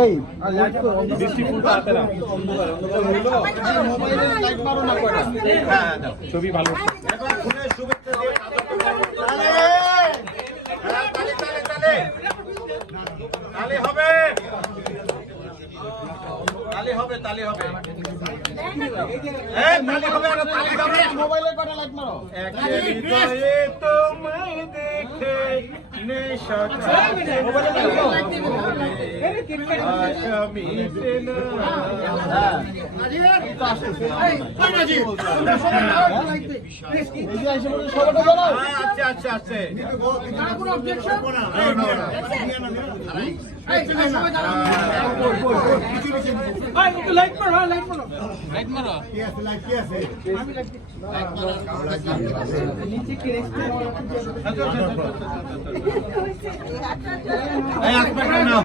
এই হ্যাঁ ছবি ভালো তালে তালে তালে তালে তালে হবে তালে হবে তালে হবে এই তালে হবে না তালে হবে মোবাইলে কটা লাইট মারো একে দেখে আশা মিটে না। এই যে এসে বলে সবাটা জানাও হ্যাঁ, আছে আছে আছে এই আসবে না